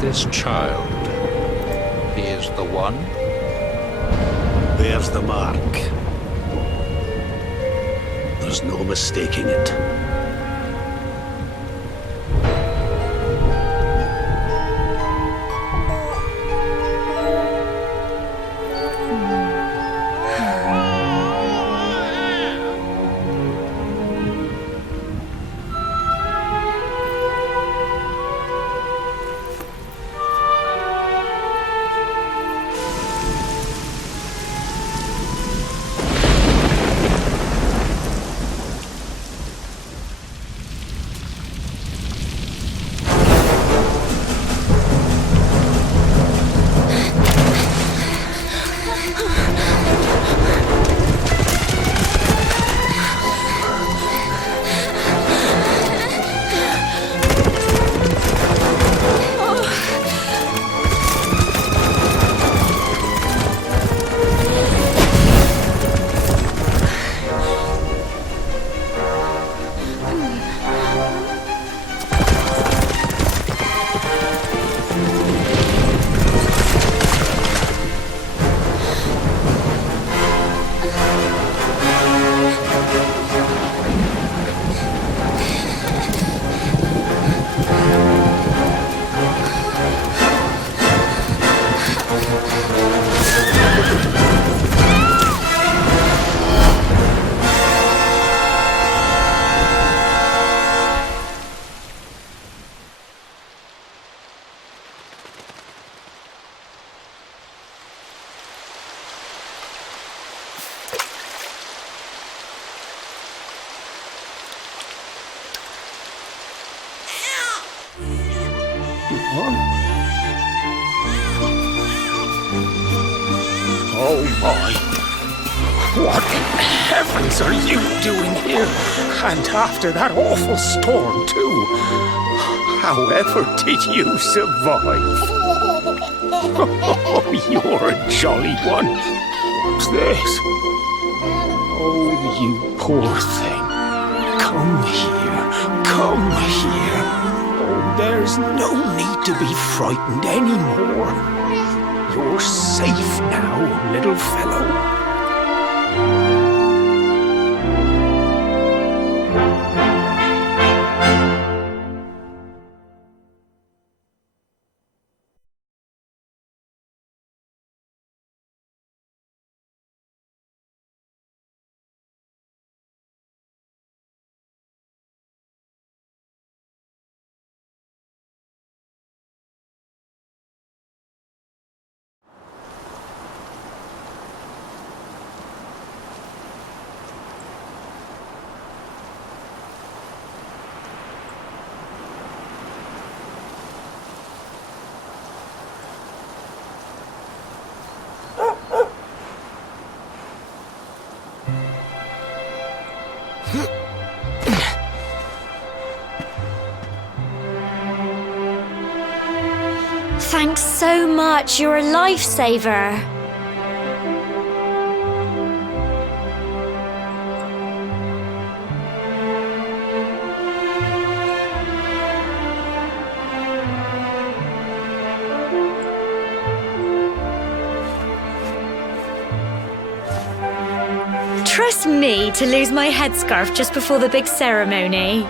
This child, he is the one? There's the mark. There's no mistaking it. Oh my! What in heavens are you doing here? And after that awful storm, too. However did you survive? Oh, you're a jolly one. What's this? Oh, you poor thing. Come here. Come here. Oh, there's no need to be frightened anymore. You're safe now, little fellow. Thanks so much, you're a lifesaver. Trust me to lose my headscarf just before the big ceremony.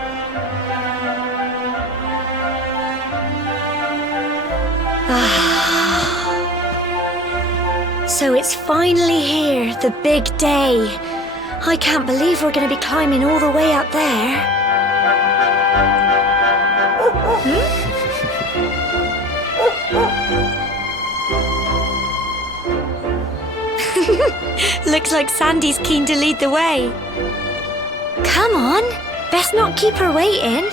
So it's finally here, the big day. I can't believe we're going to be climbing all the way up there. Looks like Sandy's keen to lead the way. Come on, best not keep her waiting.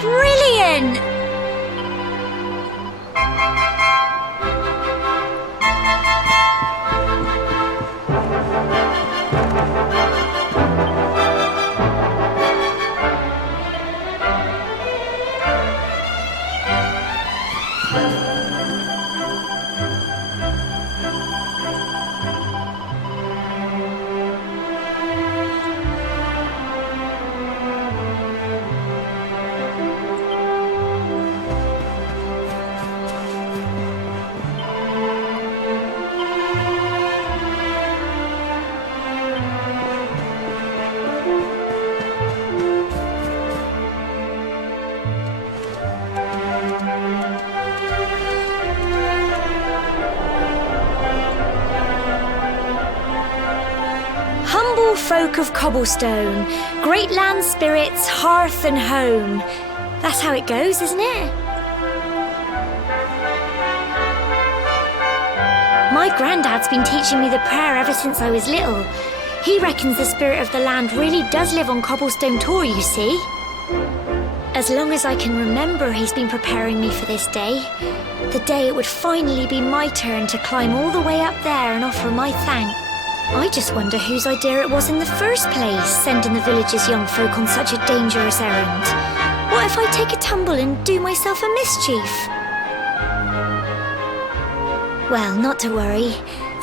Brilliant! Folk of cobblestone, great land spirits, hearth and home. That's how it goes, isn't it? My granddad's been teaching me the prayer ever since I was little. He reckons the spirit of the land really does live on Cobblestone Tor, you see. As long as I can remember, he's been preparing me for this day. The day it would finally be my turn to climb all the way up there and offer my thanks. I just wonder whose idea it was in the first place, sending the village's young folk on such a dangerous errand. What if I take a tumble and do myself a mischief? Well, not to worry.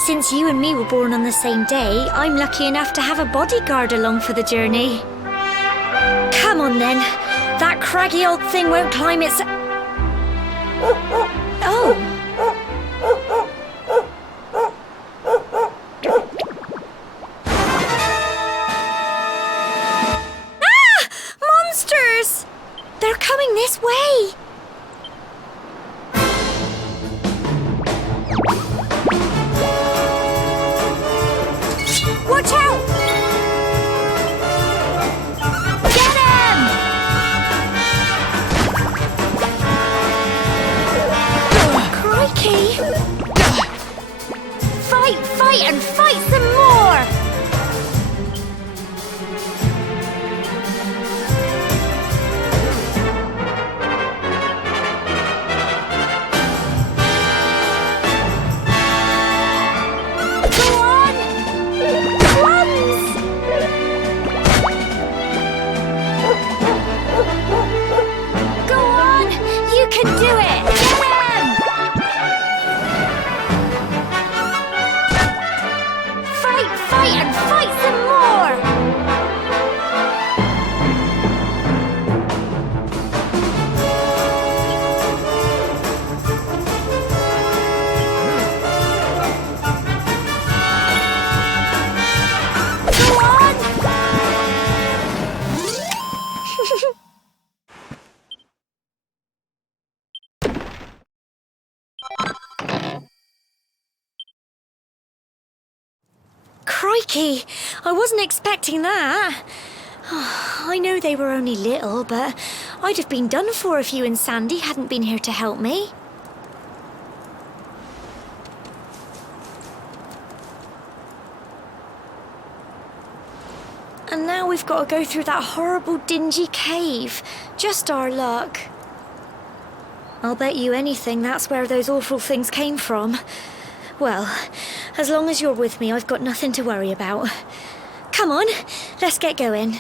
Since you and me were born on the same day, I'm lucky enough to have a bodyguard along for the journey. Come on then. That craggy old thing won't climb its... Oh. They're coming this way! Watch out! Get him! Crikey! I wasn't expecting that. I know they were only little, but I'd have been done for if you and Sandy hadn't been here to help me. And now we've got to go through that horrible, dingy cave. Just our luck. I'll bet you anything that's where those awful things came from. Well, as long as you're with me, I've got nothing to worry about. Come on, let's get going.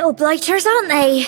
little blighters, aren't they?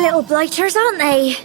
Little blighters, aren't they?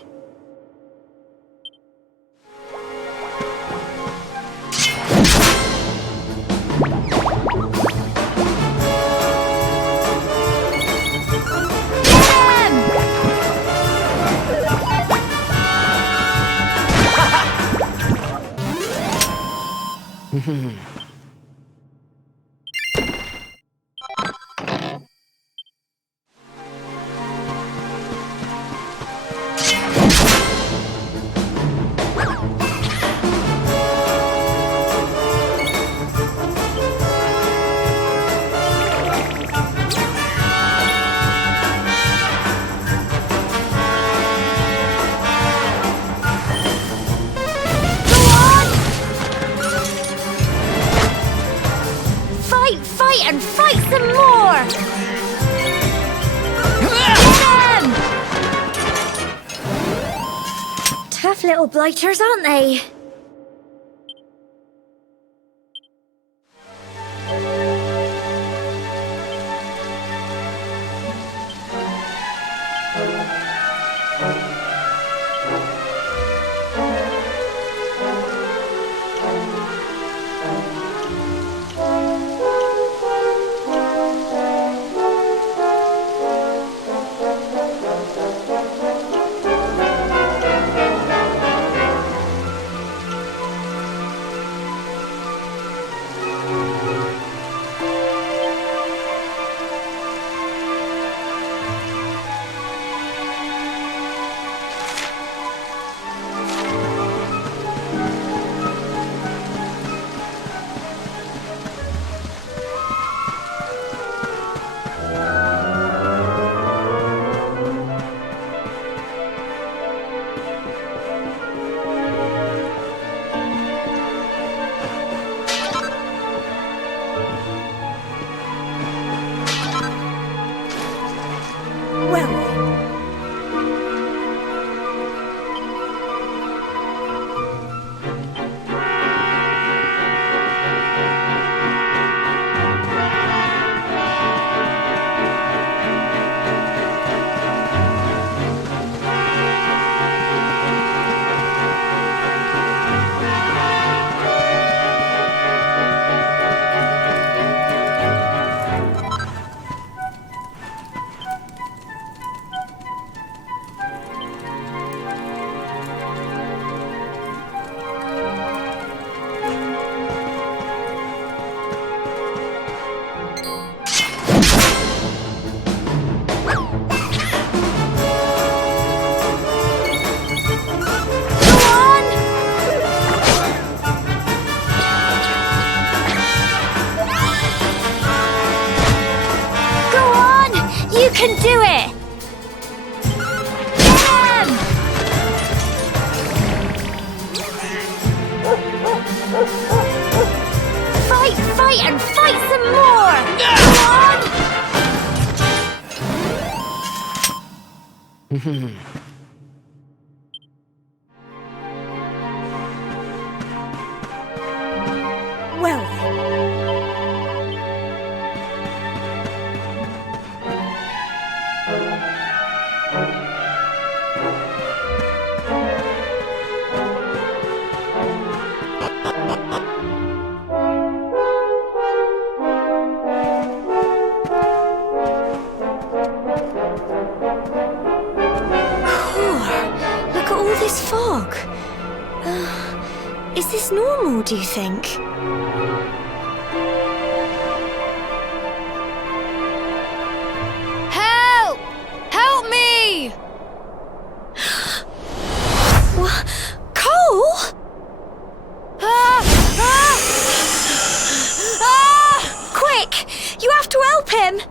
And fight some more! Tough little blighters, aren't they? can do it! Get him! Fight, and fight some more! Come on! Well Is this normal, do you think? Help! Help me! What? Cole? Quick! You have to help him!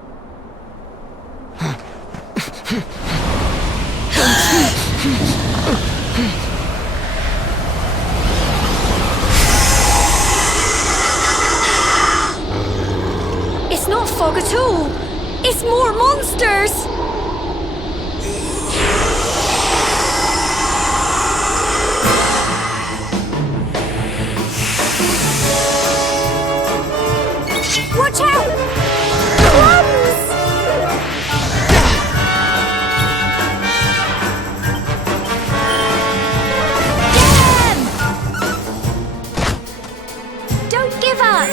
It's not fog at all. It's more monsters. Watch out! Plums! Get him! Don't give up!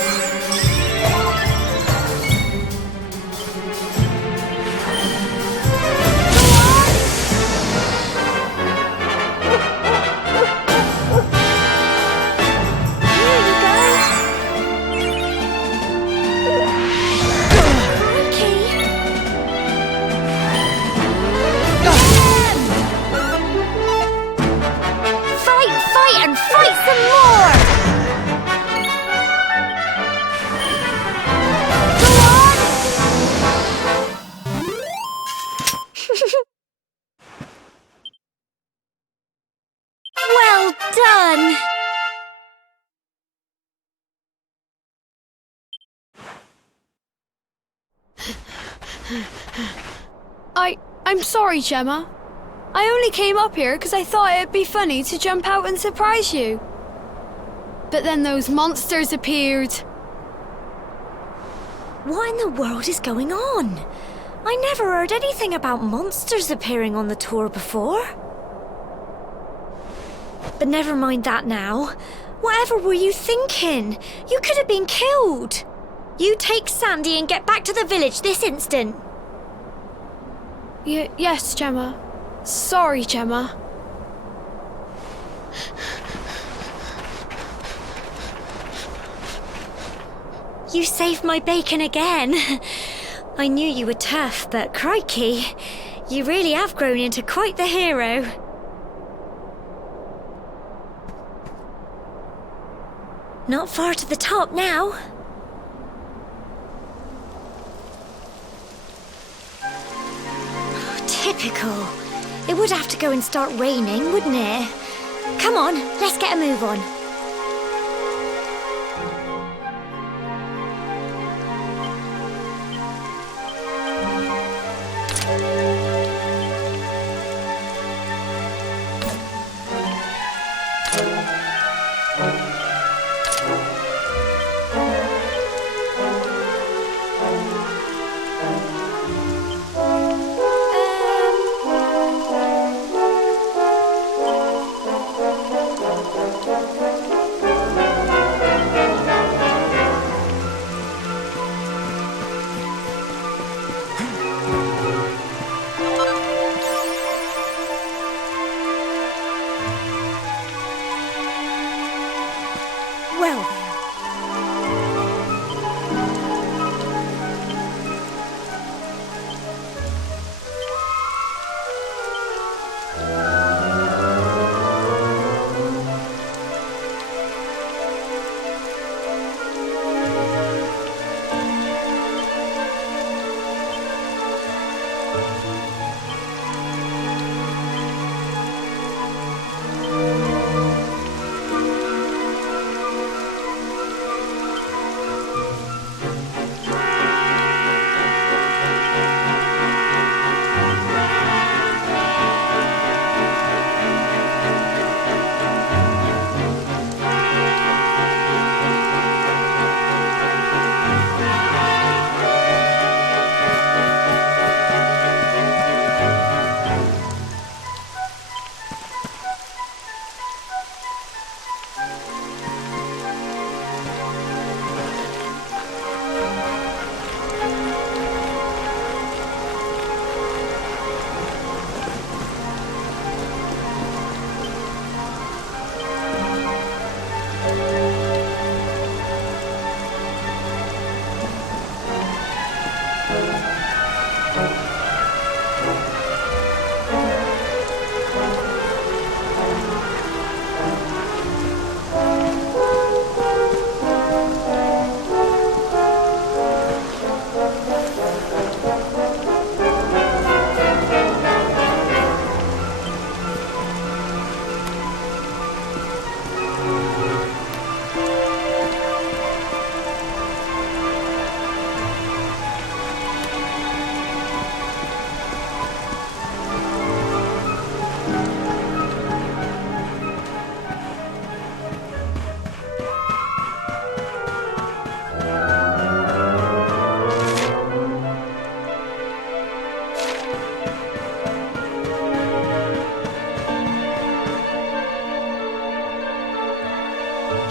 Well done! I'm sorry, Gemma. I only came up here because I thought it'd be funny to jump out and surprise you. But then those monsters appeared. What in the world is going on? I never heard anything about monsters appearing on the tour before. But never mind that now. Whatever were you thinking? You could have been killed. You take Sandy and get back to the village this instant. Yes, Gemma. Sorry, Gemma. You saved my bacon again. I knew you were tough, but crikey, you really have grown into quite the hero. Not far to the top now. Typical. It would have to go and start raining, wouldn't it? Come on, let's get a move on. Well then.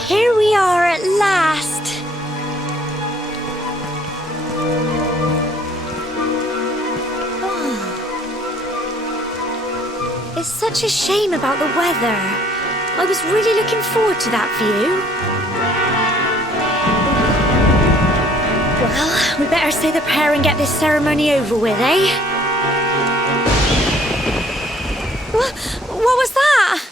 Here we are at last. It's such a shame about the weather. I was really looking forward to that view. Well, we better say the prayer and get this ceremony over with, eh? What was that?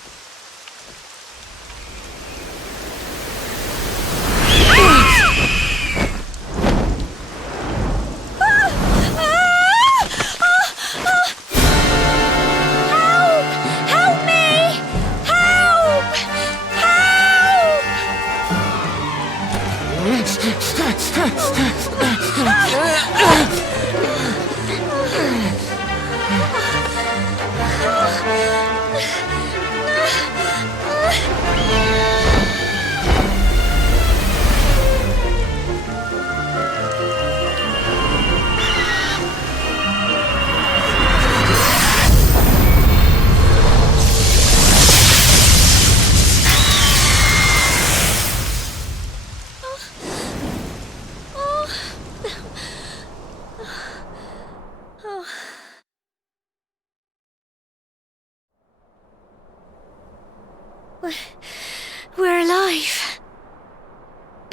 We're alive.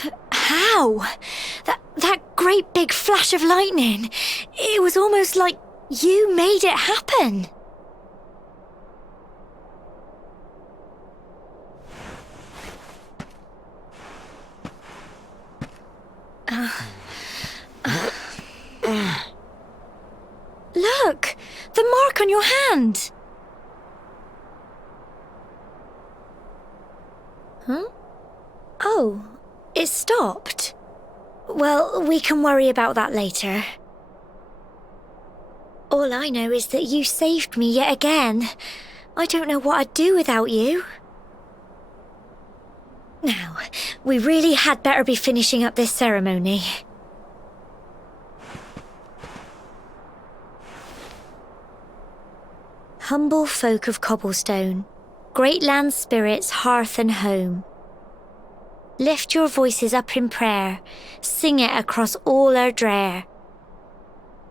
But how? That great big flash of lightning. It was almost like you made it happen. Look! The mark on your hand! Huh? Oh, it stopped. Well, we can worry about that later. All I know is that you saved me yet again. I don't know what I'd do without you. Now, we really had better be finishing up this ceremony. Humble folk of cobblestone, great land spirits, hearth and home. Lift your voices up in prayer, sing it across all our drear.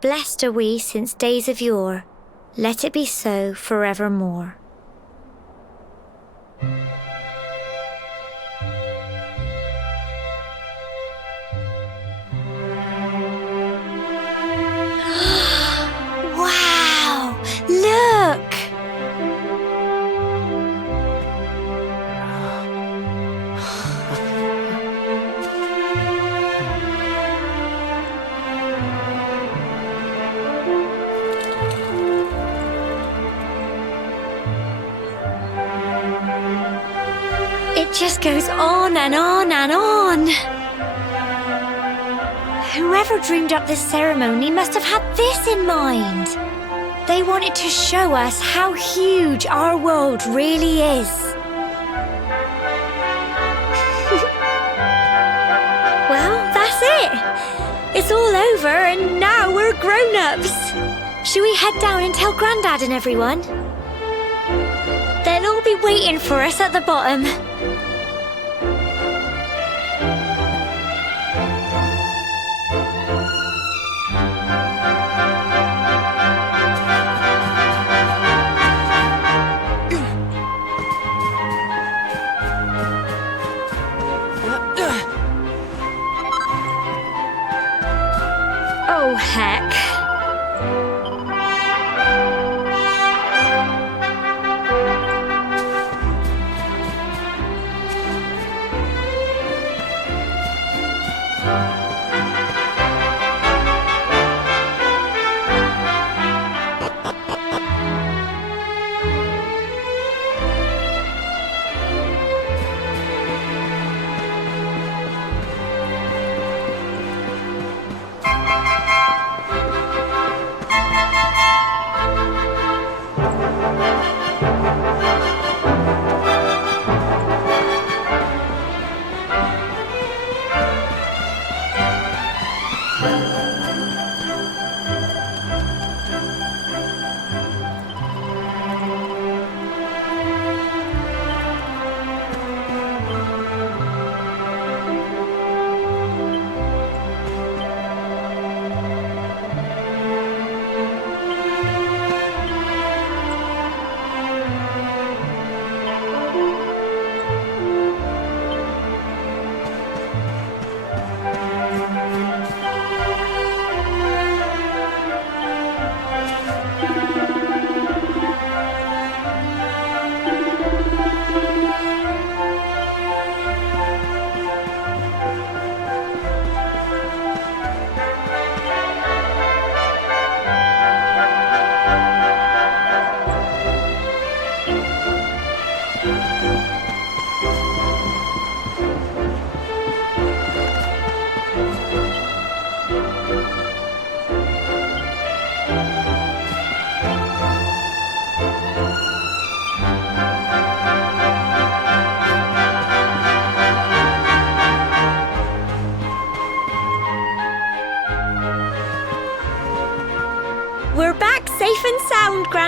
Blessed are we since days of yore, let it be so forevermore. Wow! Look! It just goes on and on and on. Whoever dreamed up this ceremony must have had this in mind. They wanted to show us how huge our world really is. Well, that's it. It's all over and now we're grown-ups. Should we head down and tell Grandad and everyone? They'll all be waiting for us at the bottom. Oh, heck.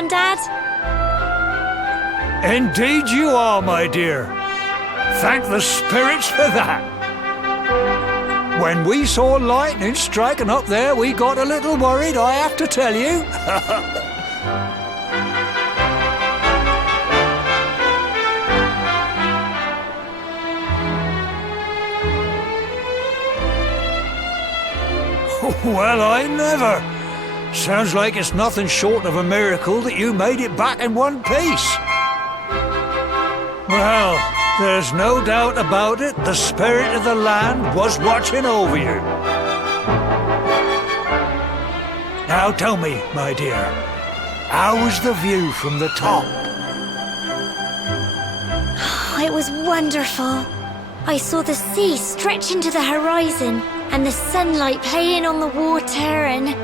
Grandad? Indeed you are, my dear. Thank the spirits for that. When we saw lightning striking up there, we got a little worried, I have to tell you. Well, I never. Sounds like it's nothing short of a miracle that you made it back in one piece. Well, there's no doubt about it, the spirit of the land was watching over you. Now tell me, my dear, how was the view from the top? It was wonderful. I saw the sea stretch into the horizon and the sunlight playing on the water and...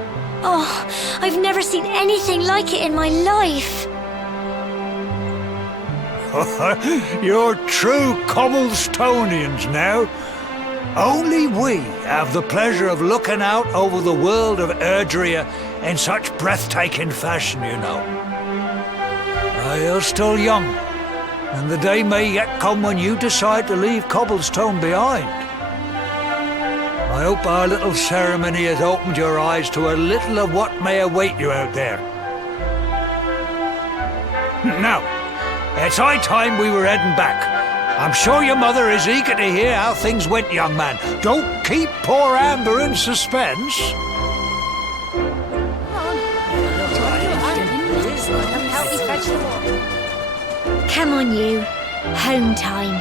Oh, I've never seen anything like it in my life. You're true Cobblestonians now. Only we have the pleasure of looking out over the world of Erdrea in such breathtaking fashion, you know. You're still young, and the day may yet come when you decide to leave Cobblestone behind. I hope our little ceremony has opened your eyes to a little of what may await you out there. Now, it's high time we were heading back. I'm sure your mother is eager to hear how things went, young man. Don't keep poor Amber in suspense. Come on, you. Home time.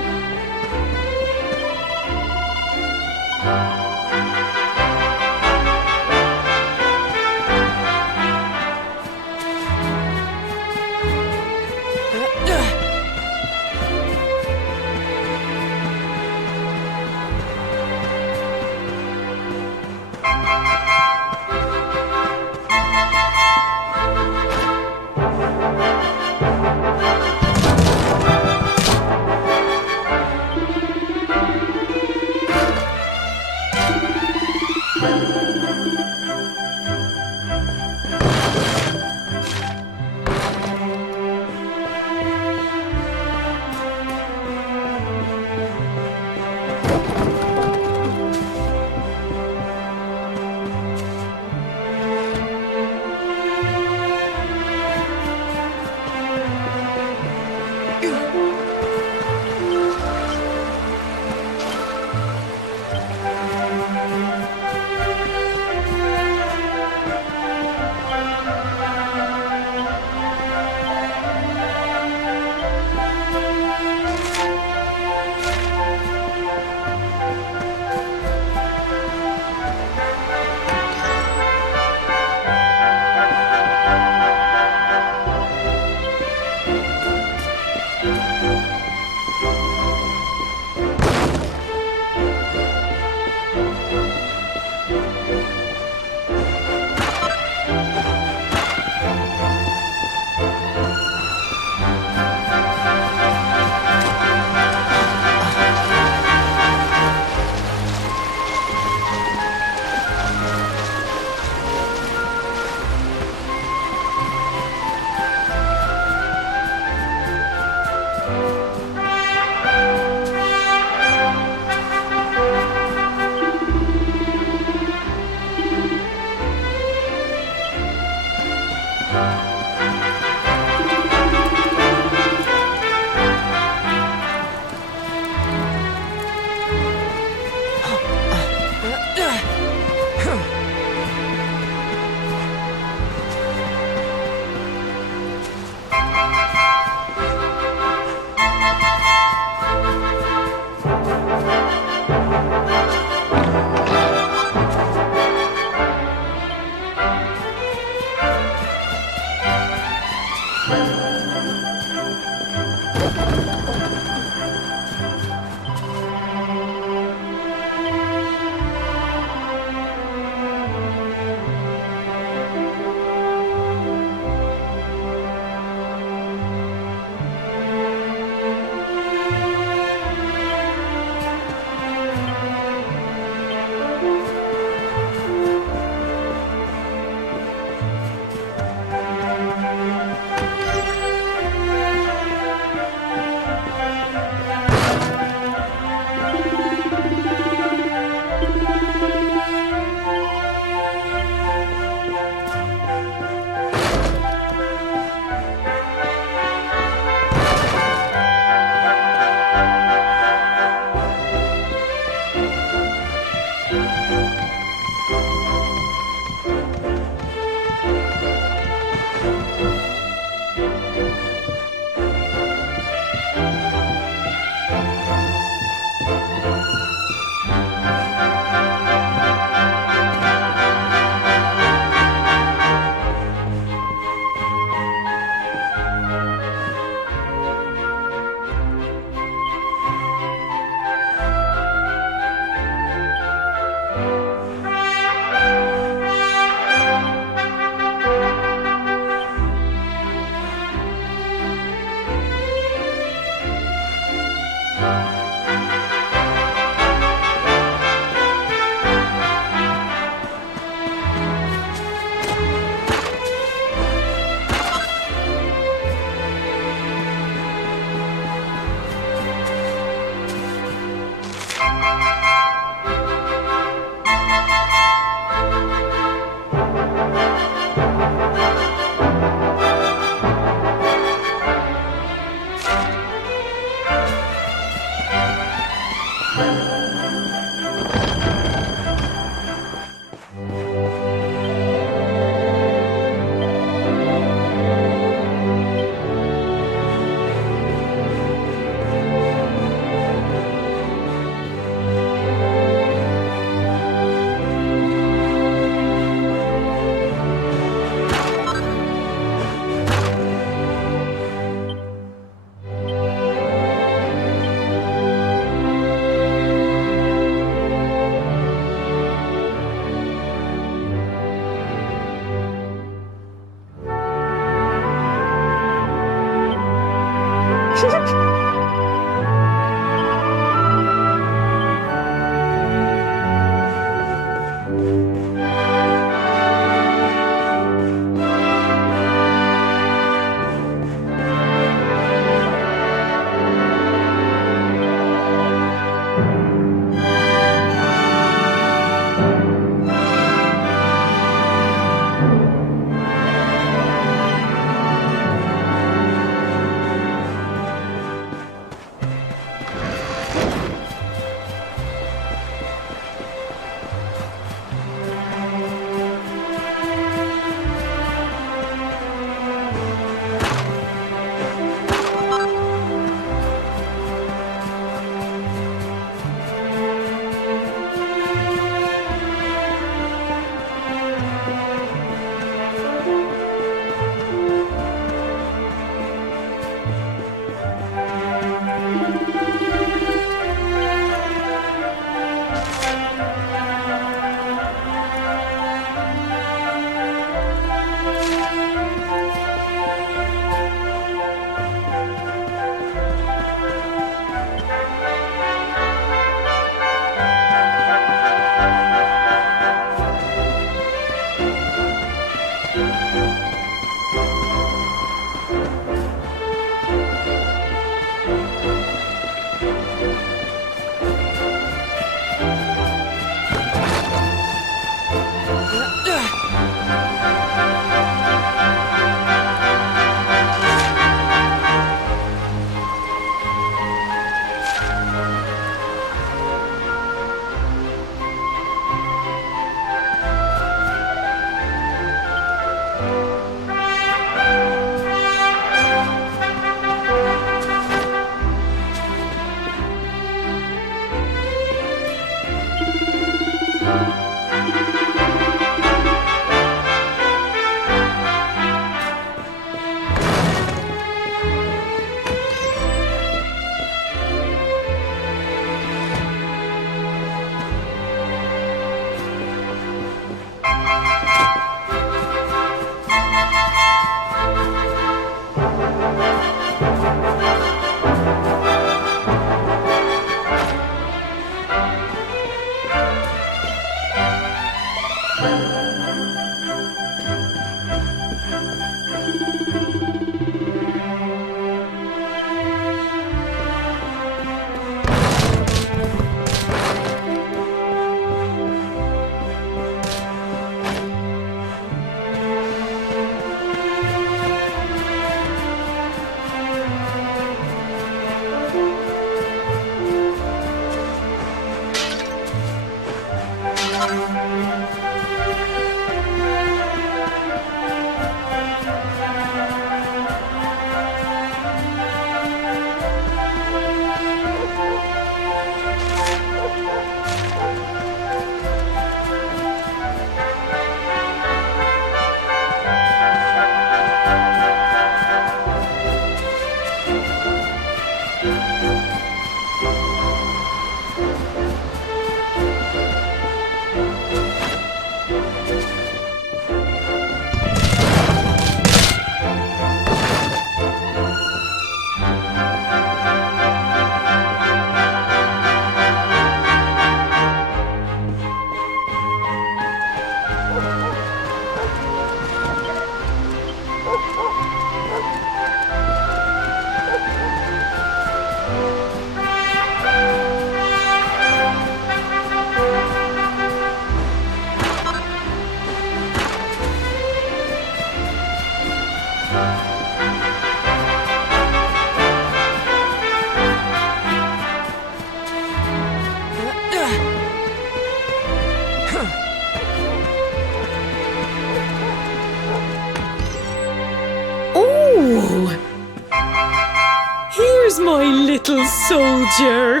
Here's my little soldier.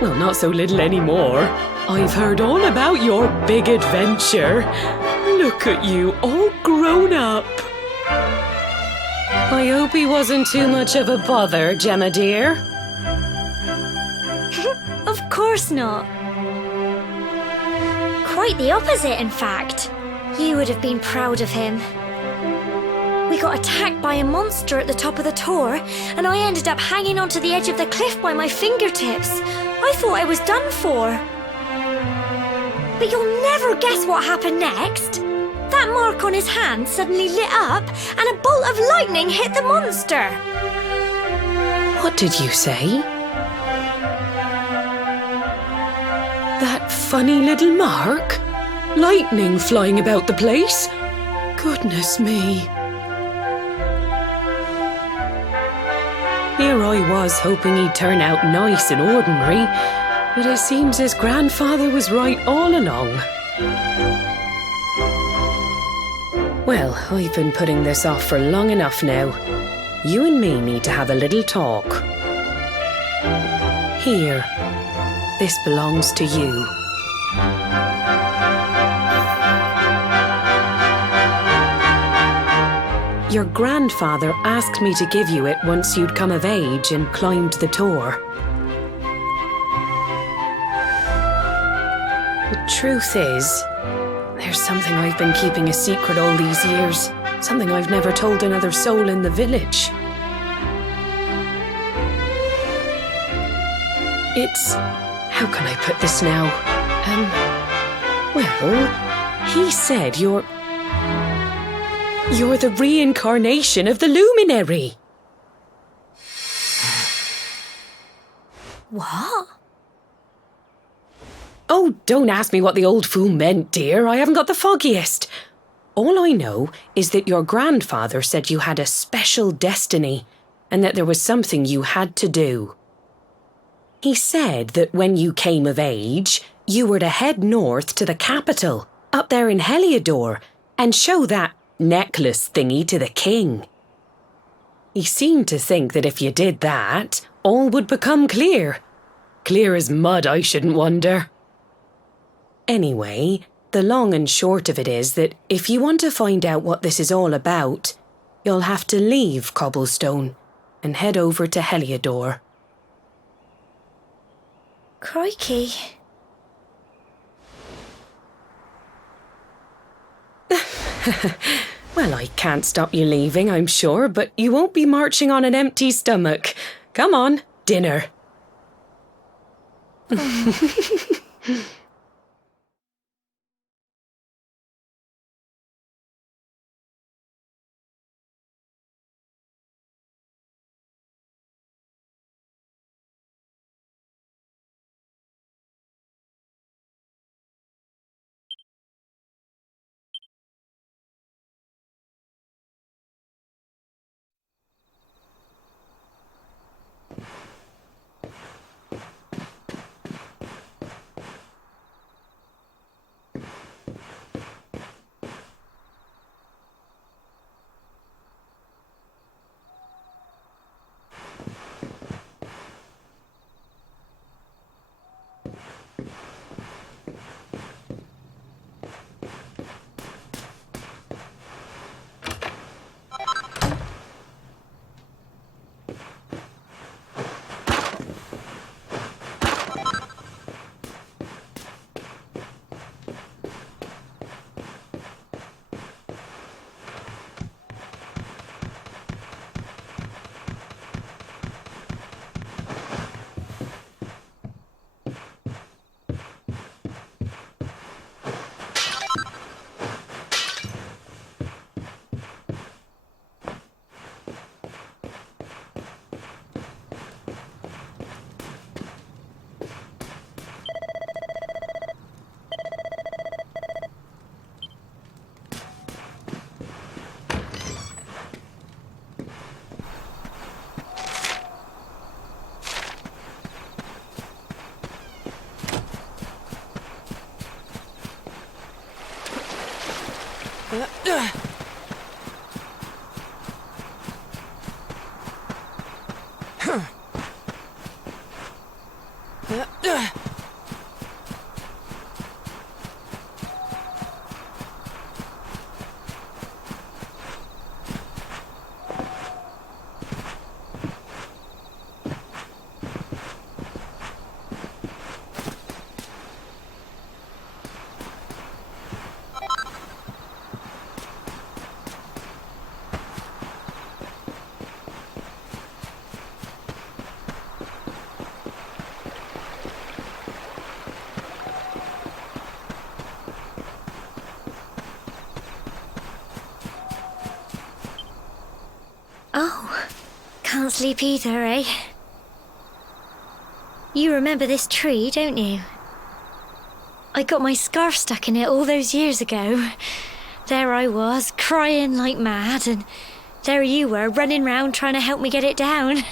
Well, not so little anymore. I've heard all about your big adventure. Look at you, all grown up. I hope he wasn't too much of a bother, Gemma dear. Of course not. Quite the opposite, in fact. You would have been proud of him. We got attacked by a monster at the top of the tower, and I ended up hanging onto the edge of the cliff by my fingertips. I thought I was done for. But you'll never guess what happened next. That mark on his hand suddenly lit up, and a bolt of lightning hit the monster. What did you say? That funny little mark? Lightning flying about the place? Goodness me. Here I was hoping he'd turn out nice and ordinary, but it seems his grandfather was right all along. Well, I've been putting this off for long enough now. You and me need to have a little talk. Here, this belongs to you. Your grandfather asked me to give you it once you'd come of age and climbed the tower. The truth is, there's something I've been keeping a secret all these years. Something I've never told another soul in the village. It's... how can I put this now? Well, he said you're the reincarnation of the luminary. What? Oh, don't ask me what the old fool meant, dear. I haven't got the foggiest. All I know is that your grandfather said you had a special destiny and that there was something you had to do. He said that when you came of age, you were to head north to the capital, up there in Heliodor, and show that necklace thingy to the king. He seemed to think that if you did that, all would become clear. Clear as mud, I shouldn't wonder. Anyway, the long and short of it is that if you want to find out what this is all about, you'll have to leave Cobblestone and head over to Heliodor. Crikey. Well, I can't stop you leaving, I'm sure, but you won't be marching on an empty stomach. Come on, dinner. Oh, can't sleep either, eh? You remember this tree, don't you? I got my scarf stuck in it all those years ago. There I was, crying like mad, and there you were, running round trying to help me get it down.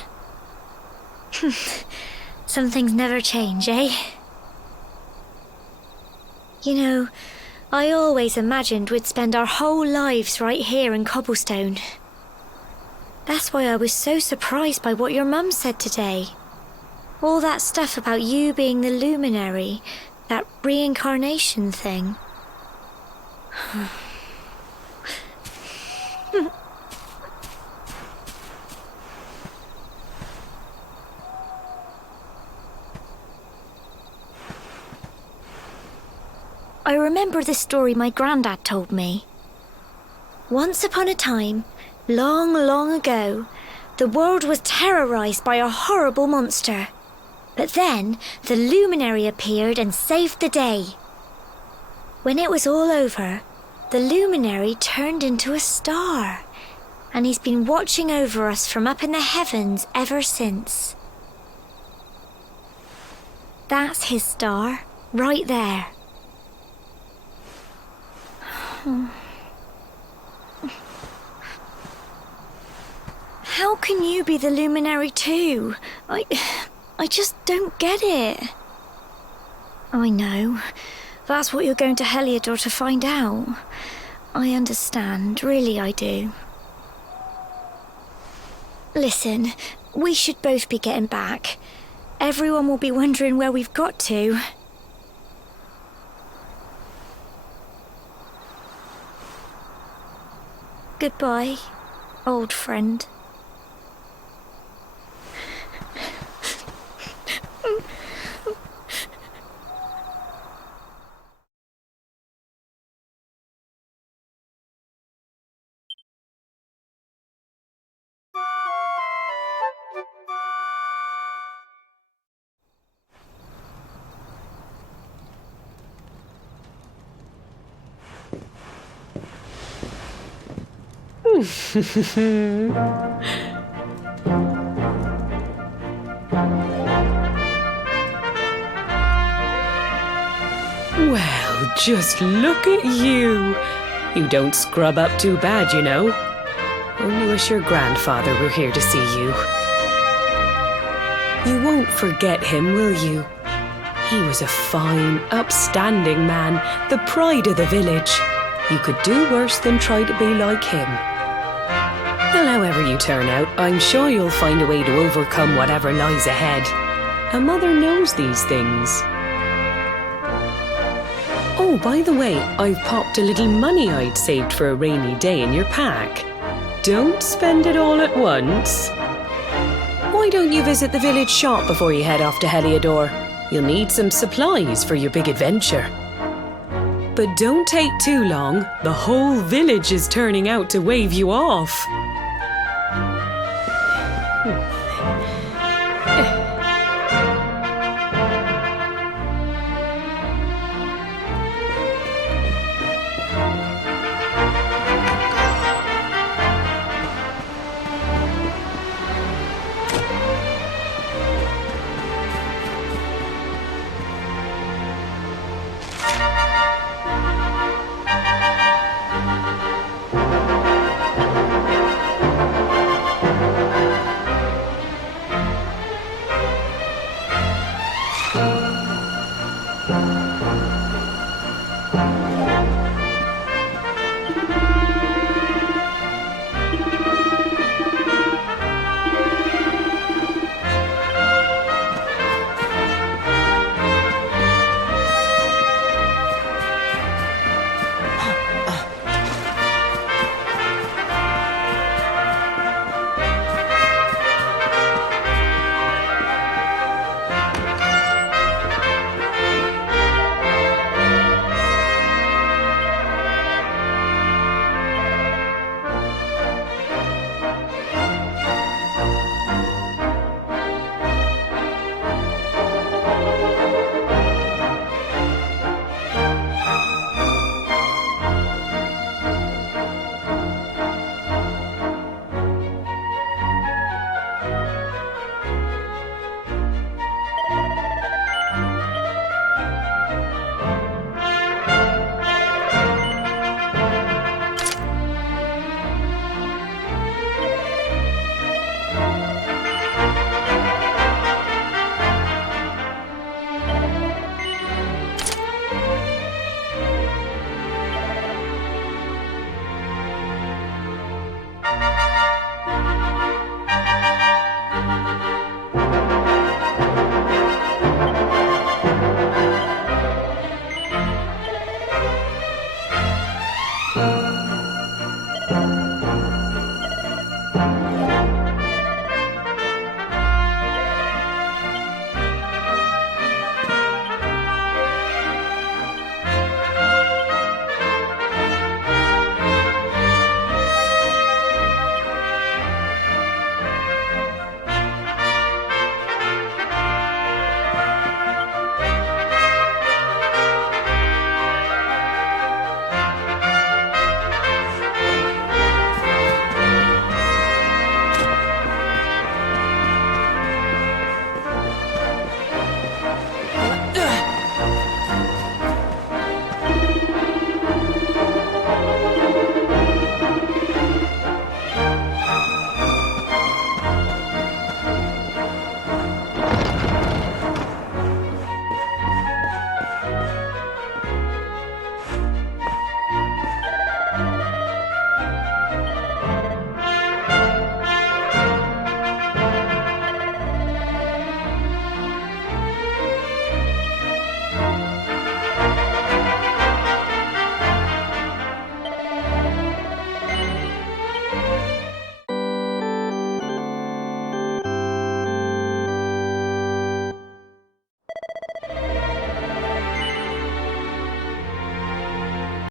Some things never change, eh? You know, I always imagined we'd spend our whole lives right here in Cobblestone. That's why I was so surprised by what your mum said today. All that stuff about you being the luminary, that reincarnation thing. I remember the story my granddad told me. Once upon a time, long, long ago, the world was terrorized by a horrible monster. But then, the luminary appeared and saved the day. When it was all over, the luminary turned into a star, and he's been watching over us from up in the heavens ever since. That's his star, right there. How can you be the luminary too? I just don't get it. I know. That's what you're going to Heliodor to find out. I understand, really I do. Listen, we should both be getting back. Everyone will be wondering where we've got to. Goodbye, old friend. Well, just look at you. You don't scrub up too bad, you know. Only wish your grandfather were here to see you. You won't forget him, will you? He was a fine, upstanding man, the pride of the village. You could do worse than try to be like him. Well, however you turn out, I'm sure you'll find a way to overcome whatever lies ahead. A mother knows these things. Oh, by the way, I've popped a little money I'd saved for a rainy day in your pack. Don't spend it all at once. Why don't you visit the village shop before you head off to Heliodor? You'll need some supplies for your big adventure. But don't take too long. The whole village is turning out to wave you off.